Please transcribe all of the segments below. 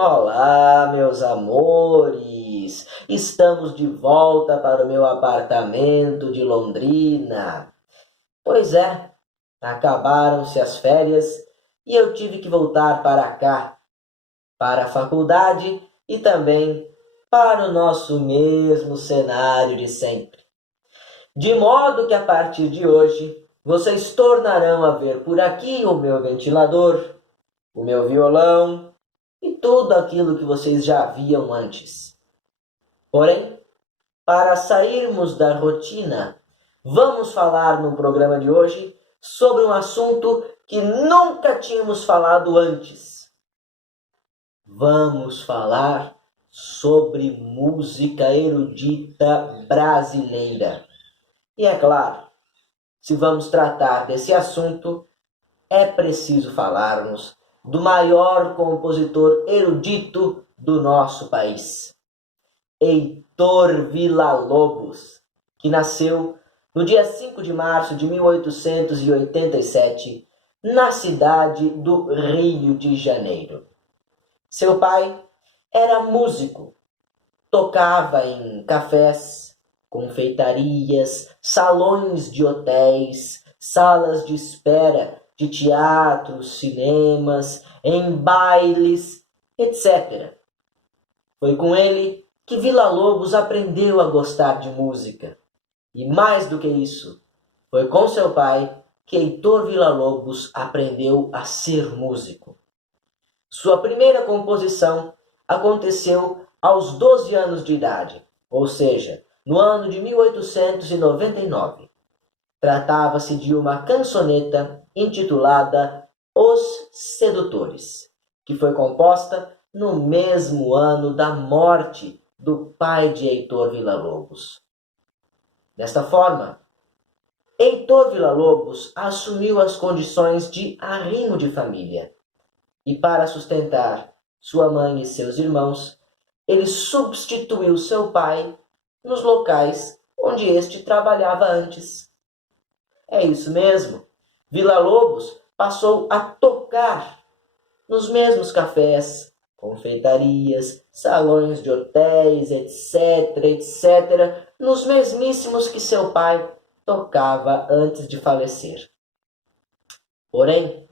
Olá, meus amores! Estamos de volta para o meu apartamento de Londrina. Pois é, acabaram-se as férias e eu tive que voltar para cá, para a faculdade e também para o nosso mesmo cenário de sempre. De modo que a partir de hoje vocês tornarão a ver por aqui o meu ventilador, o meu violão e tudo aquilo que vocês já viam antes. Porém, para sairmos da rotina, vamos falar no programa de hoje sobre um assunto que nunca tínhamos falado antes. Vamos falar sobre música erudita brasileira. E é claro, se vamos tratar desse assunto, é preciso falarmos do maior compositor erudito do nosso país, Heitor Villa-Lobos, que nasceu no dia 5 de março de 1887, na cidade do Rio de Janeiro. Seu pai era músico, tocava em cafés, confeitarias, salões de hotéis, salas de espera de teatros, cinemas, em bailes, etc. Foi com ele que Villa-Lobos aprendeu a gostar de música. E mais do que isso, foi com seu pai que Heitor Villa-Lobos aprendeu a ser músico. Sua primeira composição aconteceu aos 12 anos de idade, ou seja, no ano de 1899. Tratava-se de uma cançoneta intitulada Os Sedutores, que foi composta no mesmo ano da morte do pai de Heitor Villa-Lobos. Desta forma, Heitor Villa-Lobos assumiu as condições de arrimo de família e, para sustentar sua mãe e seus irmãos, ele substituiu seu pai nos locais onde este trabalhava antes. É isso mesmo. Villa-Lobos passou a tocar nos mesmos cafés, confeitarias, salões de hotéis, etc., nos mesmíssimos que seu pai tocava antes de falecer. Porém,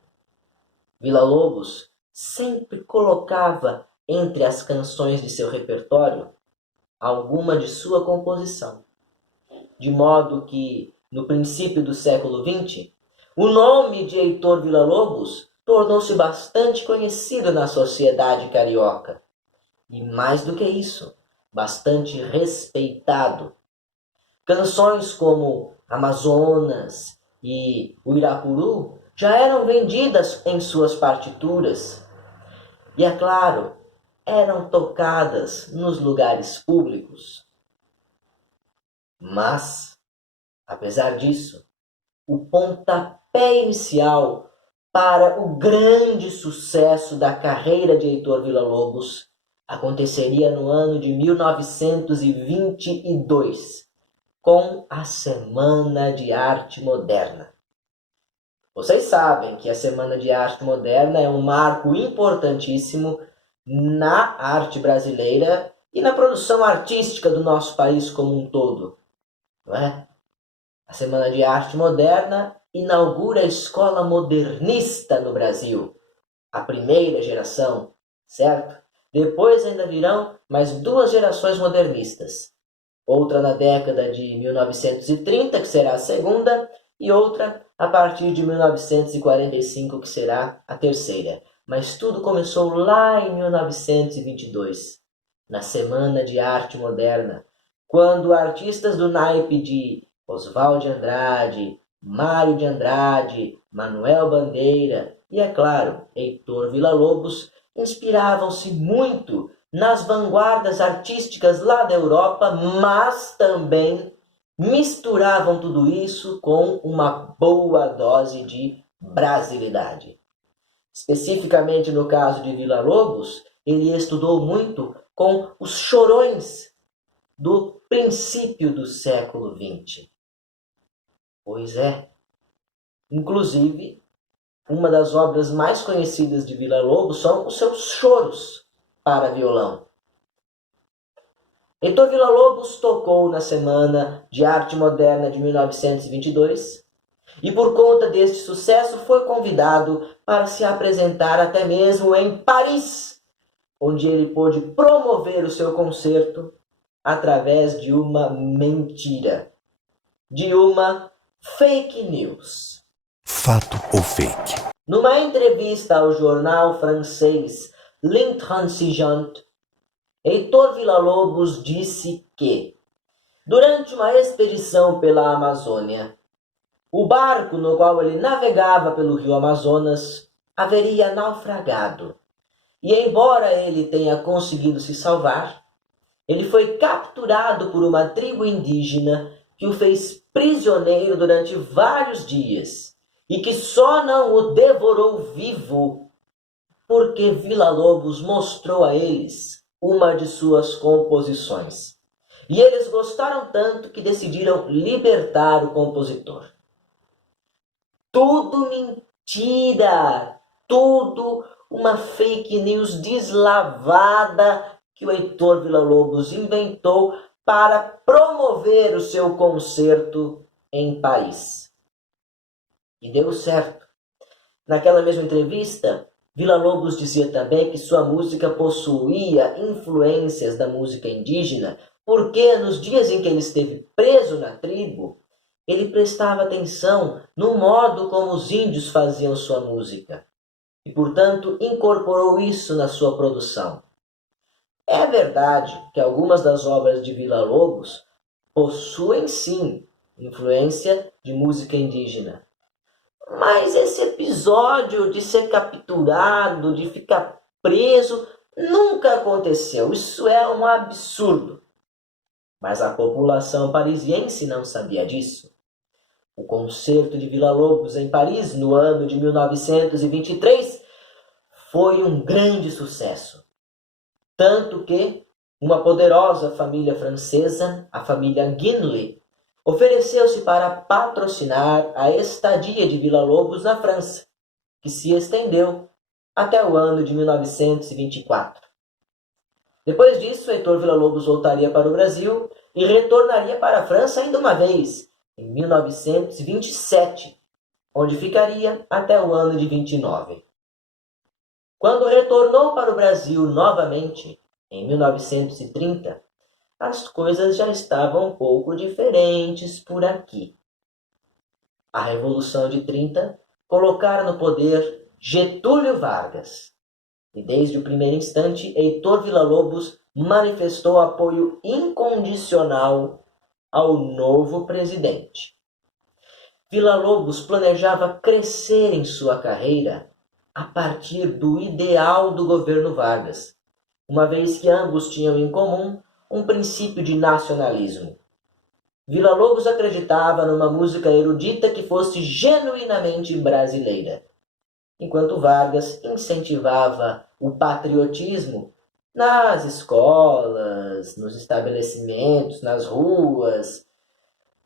Villa-Lobos sempre colocava entre as canções de seu repertório alguma de sua composição, de modo que, no princípio do século XX, o nome de Heitor Villa-Lobos tornou-se bastante conhecido na sociedade carioca. E mais do que isso, bastante respeitado. Canções como Amazonas e o Irapuru já eram vendidas em suas partituras. E, é claro, eram tocadas nos lugares públicos. Mas, apesar disso, o pontapé inicial para o grande sucesso da carreira de Heitor Villa-Lobos aconteceria no ano de 1922, com a Semana de Arte Moderna. Vocês sabem que a Semana de Arte Moderna é um marco importantíssimo na arte brasileira e na produção artística do nosso país como um todo, não é? A Semana de Arte Moderna inaugura a escola modernista no Brasil, a primeira geração, certo? Depois ainda virão mais 2 gerações modernistas. Outra na década de 1930, que será a segunda, e outra a partir de 1945, que será a terceira. Mas tudo começou lá em 1922, na Semana de Arte Moderna, quando artistas do naipe de Oswald de Andrade, Mário de Andrade, Manuel Bandeira e, é claro, Heitor Villa-Lobos inspiravam-se muito nas vanguardas artísticas lá da Europa, mas também misturavam tudo isso com uma boa dose de brasilidade. Especificamente no caso de Villa-Lobos, ele estudou muito com os chorões do princípio do século XX. Pois é. Inclusive, uma das obras mais conhecidas de Villa-Lobos são os seus choros. para violão. Heitor Villa-Lobos tocou na Semana de Arte Moderna de 1922 e, por conta deste sucesso, foi convidado para se apresentar até mesmo em Paris, onde ele pôde promover o seu concerto através de uma mentira, de uma fake news. Fato ou fake? Numa entrevista ao jornal francês L'Intransigeant, Heitor Villa-Lobos disse que, durante uma expedição pela Amazônia, o barco no qual ele navegava pelo rio Amazonas haveria naufragado. E embora ele tenha conseguido se salvar, ele foi capturado por uma tribo indígena que o fez prisioneiro durante vários dias e que só não o devorou vivo porque Villa-Lobos mostrou a eles uma de suas composições. E eles gostaram tanto que decidiram libertar o compositor. Tudo mentira! Tudo uma fake news deslavada que o Heitor Villa-Lobos inventou para promover o seu concerto em Paris. E deu certo. Naquela mesma entrevista, Villa-Lobos dizia também que sua música possuía influências da música indígena, porque nos dias em que ele esteve preso na tribo, ele prestava atenção no modo como os índios faziam sua música e, portanto, incorporou isso na sua produção. É verdade que algumas das obras de Villa-Lobos possuem, sim, influência de música indígena. Mas esse episódio de ser capturado, de ficar preso, nunca aconteceu. Isso é um absurdo. Mas a população parisiense não sabia disso. O concerto de Villa-Lobos em Paris, no ano de 1923, foi um grande sucesso. Tanto que uma poderosa família francesa, a família Guinle, ofereceu-se para patrocinar a estadia de Villa-Lobos na França, que se estendeu até o ano de 1924. Depois disso, Heitor Villa-Lobos voltaria para o Brasil e retornaria para a França ainda uma vez, em 1927, onde ficaria até o ano de 29. Quando retornou para o Brasil novamente, em 1930, as coisas já estavam um pouco diferentes por aqui. A Revolução de 30 colocara no poder Getúlio Vargas. E desde o primeiro instante, Heitor Villa-Lobos manifestou apoio incondicional ao novo presidente. Villa-Lobos planejava crescer em sua carreira a partir do ideal do governo Vargas, uma vez que ambos tinham em comum um princípio de nacionalismo. Villa-Lobos acreditava numa música erudita que fosse genuinamente brasileira, enquanto Vargas incentivava o patriotismo nas escolas, nos estabelecimentos, nas ruas,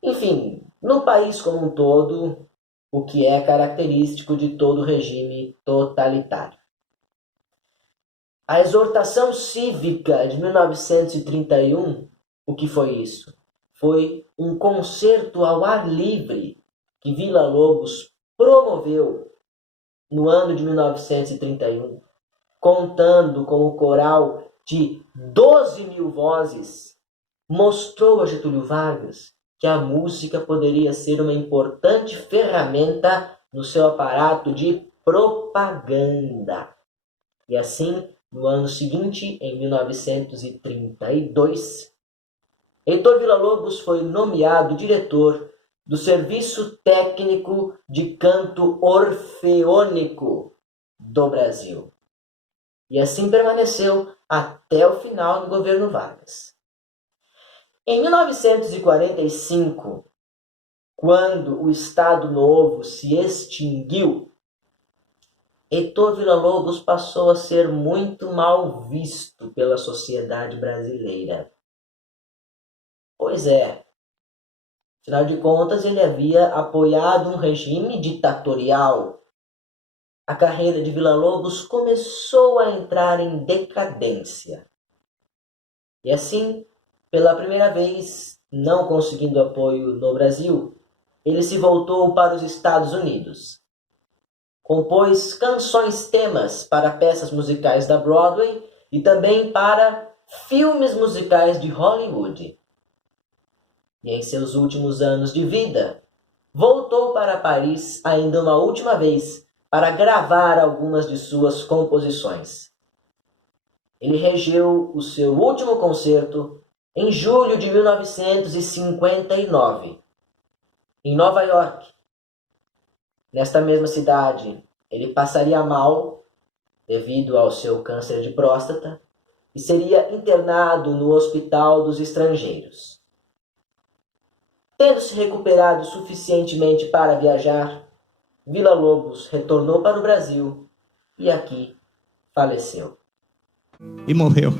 enfim, no país como um todo, o que é característico de todo regime totalitário. A exortação cívica de 1931, o que foi isso? Foi um concerto ao ar livre que Villa-Lobos promoveu no ano de 1931, contando com o coral de 12.000 vozes, mostrou a Getúlio Vargas que a música poderia ser uma importante ferramenta no seu aparato de propaganda. E assim, no ano seguinte, em 1932, Heitor Villa-Lobos foi nomeado diretor do Serviço Técnico de Canto Orfeônico do Brasil. E assim permaneceu até o final do governo Vargas. Em 1945, quando o Estado Novo se extinguiu, Heitor Villa-Lobos passou a ser muito mal visto pela sociedade brasileira. Pois é, afinal de contas ele havia apoiado um regime ditatorial a carreira de Villa-Lobos começou a entrar em decadência. E assim, pela primeira vez, não conseguindo apoio no Brasil, ele se voltou para os Estados Unidos. Compôs canções-temas para peças musicais da Broadway e também para filmes musicais de Hollywood. E em seus últimos anos de vida, voltou para Paris ainda uma última vez para gravar algumas de suas composições. Ele regeu o seu último concerto em julho de 1959, em Nova York. Nesta mesma cidade, ele passaria mal devido ao seu câncer de próstata e seria internado no Hospital dos Estrangeiros. Tendo se recuperado suficientemente para viajar, Villa-Lobos retornou para o Brasil e aqui faleceu. E morreu.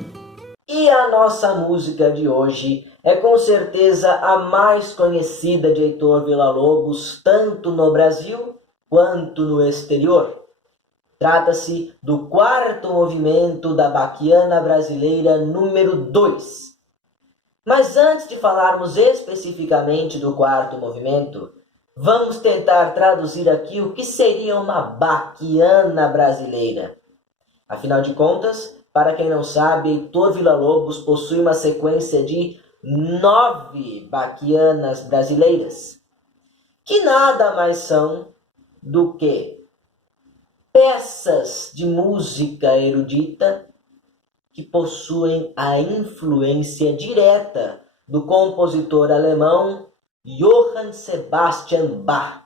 E a nossa música de hoje é com certeza a mais conhecida de Heitor Villa-Lobos, tanto no Brasil quanto no exterior. Trata-se do quarto movimento da Baquiana Brasileira número 2. Mas antes de falarmos especificamente do quarto movimento, vamos tentar traduzir aqui o que seria uma baquiana brasileira. Afinal de contas, para quem não sabe, Heitor Villa-Lobos possui uma sequência de 9 baquianas brasileiras, que nada mais são do que peças de música erudita que possuem a influência direta do compositor alemão Johann Sebastian Bach,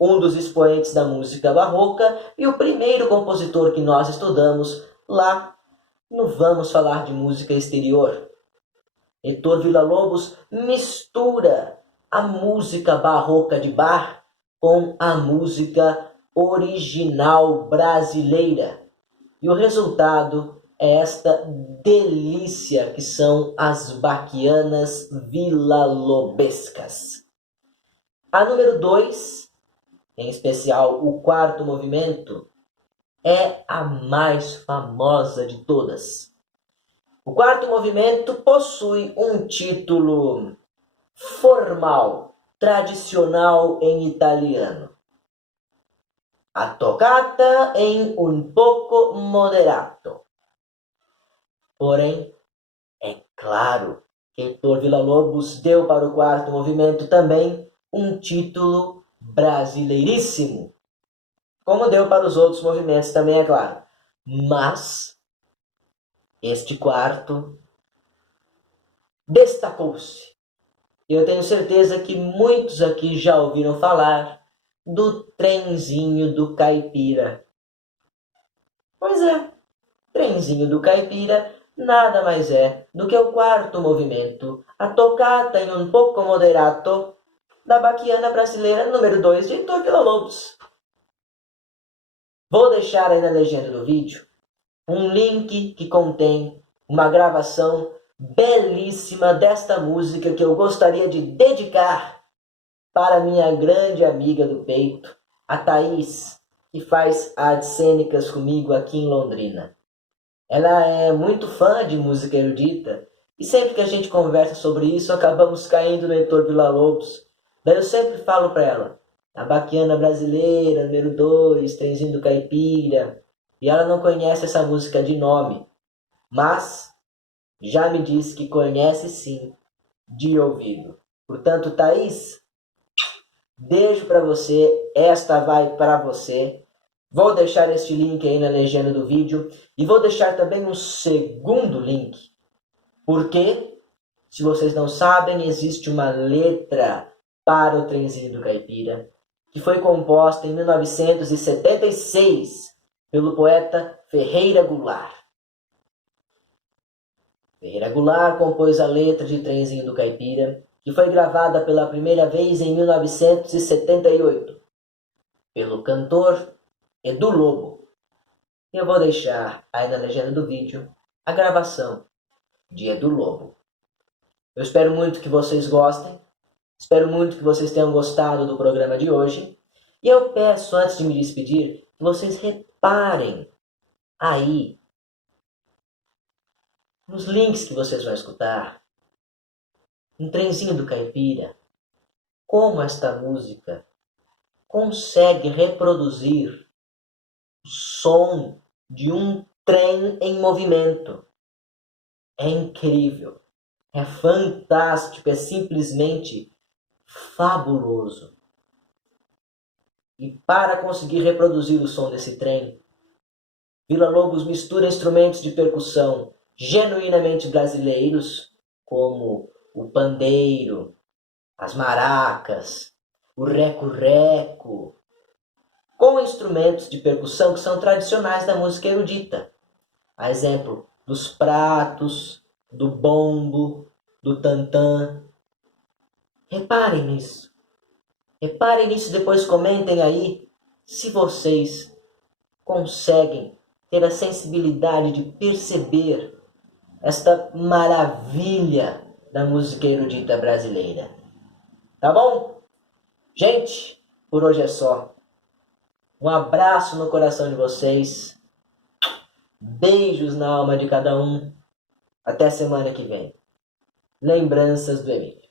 um dos expoentes da música barroca e o primeiro compositor que nós estudamos lá no Vamos Falar de Música Exterior. Heitor Villa-Lobos mistura a música barroca de Bach com a música original brasileira. E o resultado é esta delícia que são as baquianas villa-lobescas. A número 2, em especial o quarto movimento, é a mais famosa de todas. O quarto movimento possui um título formal, tradicional em italiano. A toccata in un poco moderato. Porém, é claro que Heitor Villa-Lobos deu para o quarto movimento também um título brasileiríssimo, como deu para os outros movimentos também, é claro. Mas este quarto destacou-se. Eu tenho certeza que muitos aqui já ouviram falar do Trenzinho do Caipira. Pois é, Trenzinho do Caipira nada mais é do que o quarto movimento, a toccata in un poco moderato, da Baquiana Brasileira número 2 de Heitor Villa-Lobos. Vou deixar aí na legenda do vídeo um link que contém uma gravação belíssima desta música que eu gostaria de dedicar para minha grande amiga do peito, a Thaís, que faz artes cênicas comigo aqui em Londrina. Ela é muito fã de música erudita e sempre que a gente conversa sobre isso, acabamos caindo no Heitor Villa-Lobos. Daí eu sempre falo para ela, a Baquiana Brasileira, número 2, Trenzinho do Caipira, e ela não conhece essa música de nome, mas já me disse que conhece sim, de ouvido. Portanto, Thaís, beijo para você, esta vai para você. Vou deixar este link aí na legenda do vídeo e vou deixar também um segundo link, porque, se vocês não sabem, existe uma letra para o Trenzinho do Caipira, que foi composta em 1976 pelo poeta Ferreira Goulart. Ferreira Goulart compôs a letra de Trenzinho do Caipira, que foi gravada pela primeira vez em 1978 pelo cantor Edu Lobo. E eu vou deixar aí na legenda do vídeo a gravação de Edu Lobo. Eu espero muito que vocês gostem, espero muito que vocês tenham gostado do programa de hoje. E eu peço, antes de me despedir, que vocês reparem aí nos links que vocês vão escutar, no trenzinho do caipira, como esta música consegue reproduzir o som de um trem em movimento. É incrível, é fantástico, é simplesmente fabuloso. E para conseguir reproduzir o som desse trem, Villa-Lobos mistura instrumentos de percussão genuinamente brasileiros, como o pandeiro, as maracas, o reco-reco, com instrumentos de percussão que são tradicionais da música erudita. A exemplo dos pratos, do bombo, do tantã. Reparem nisso. Reparem nisso e depois comentem aí se vocês conseguem ter a sensibilidade de perceber esta maravilha da música erudita brasileira. Tá bom? Gente, por hoje é só. Um abraço no coração de vocês. Beijos na alma de cada um. Até semana que vem. Lembranças do Emílio.